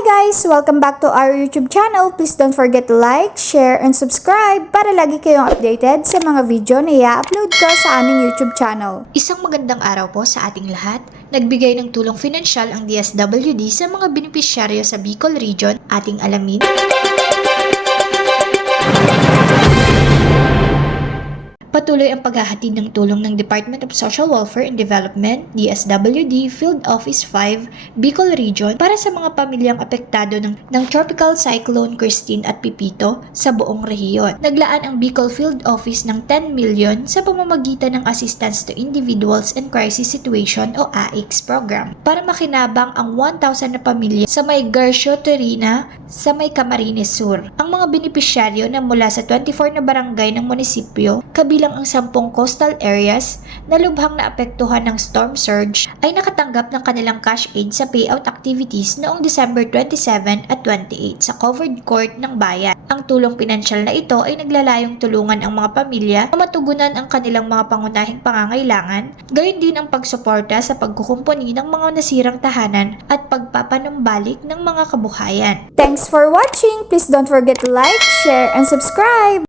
guys! Welcome back to our YouTube channel. Please don't forget to like, share, and subscribe para lagi kayong updated sa mga video na i-upload ko sa aming YouTube channel. Isang magandang araw po sa ating lahat. Nagbigay ng tulong pinansyal ang DSWD sa mga benepisyaryo sa Bicol Region. Ating alamin. Patuloy ang paghahatid ng tulong ng Department of Social Welfare and Development, DSWD, Field Office 5, Bicol Region para sa mga pamilyang apektado ng, ng Tropical Cyclone Christine at Pipito sa buong rehiyon. Naglaan ang Bicol Field Office ng 10 million sa pamamagitan ng Assistance to Individuals in Crisis Situation o AICS program para makinabang ang 1,000 na pamilya sa may Garcio Torina sa may Camarines Sur. Ang mga benepisyaryo na mula sa 24 na barangay ng munisipyo, kabilang ang 10 coastal areas na lubhang naapektuhan ng storm surge, ay nakatanggap ng kanilang cash aid sa payout activities noong December 27 at 28 sa covered court ng bayan. Ang tulong pinansyal na ito ay naglalayong tulungan ang mga pamilya na matugunan ang kanilang mga pangunahing pangangailangan, gayon din ang pagsuporta sa pagkukumpuni ng mga nasirang tahanan at pagpapanumbalik ng mga kabuhayan. Thanks for watching! Please don't forget to like, share, and subscribe!